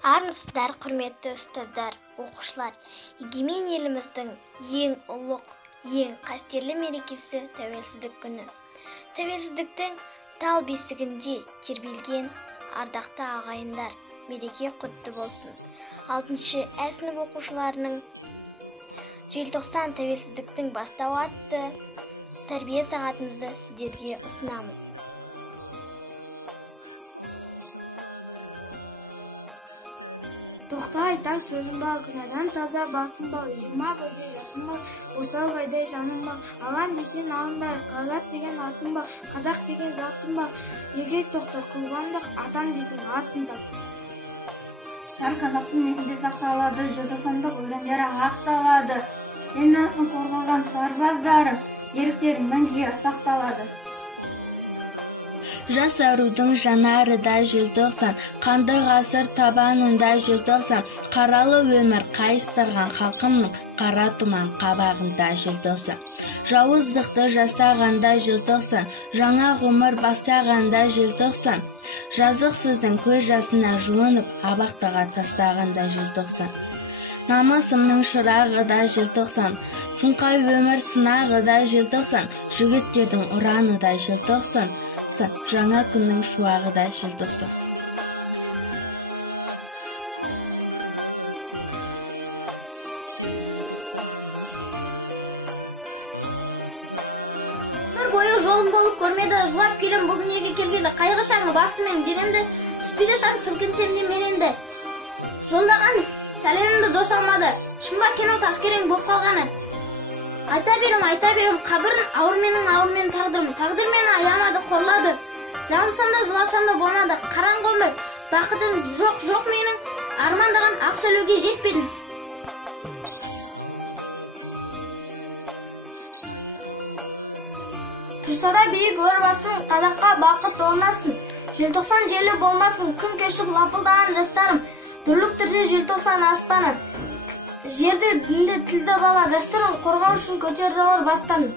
Армысыздар, құрметті ұстаздар, оқушылар. Егемен еліміздің ең ұлық, ең қастерлі мерекесі тәуелсіздік күні. Тәуелсіздіктің тал бесігінде тербелген ардақты ағайындар, мереке құтты болсын. 6-шы Ә сынып оқушыларының желтоқсан тәуелсіздіктің бастауы атты тәрбие сағатымызды сіздерге ұсынамыз. Тоқта айтар сөзім ба, күнәдан таза басым ба, 20 бойдай жасым ба, осал байдай жаным ба, алам десен алындай, қағат деген атым ба, қазақ деген затым ба, егек тоқта құлғандық, атам десен атым да. Һәр қазақтың есінде сақталады, желтоқсандық өлеңдері ақталады. Ел насын қорғаған сарбаздары, ерліктері мәңгіге сақталады. Жас арудың жанарыда желтоқсан, қанды ғасыр табанында желтоқсан, қаралы өмір қайыстырған халқымның қара тұман қабағында желтоқсан. Жауыздықты жасағанда желтоқсан, жаңа ғұмыр бастағанда желтоқсан, жазықсыздың көз жасына жуынып, абақтыға тастағанда желтоқсан. Намысымның шырағы да желтоқсан, сұңқай өмір сынағы да желтоқсан, жігіттердің ұраны да желтоқсан, жаңа күннің шуағы да желтоқсан. Өмір бойы жолым болып көрмеді, жылап келем бұл дүниеге келгенде, қайғы шаңы басыммен денемді, түспейді шаң сілкінсем де мененді. Жолдаған сәлемімді дос алмады, шымба кену таскерен боп қалғаны. Айта берім, қабірін ауырменің тағдырым, тағдыр мені аямады, қорлады. Жалымсам да, жыласам да болмады, қараңғы өмір, бақытым жоқ менің, армандаған ақ сөйлеуге жетпедім. Тұрса да биік өр басың, қазаққа бақыт орнасын, желтоқсан желі болмасын, күн кешіп лапылдаған жастарым, дүрліктірде желтоқсан аспаны, жерде дінді тілді бала дәстүрін қорғау үшін көтерді ор бастарын.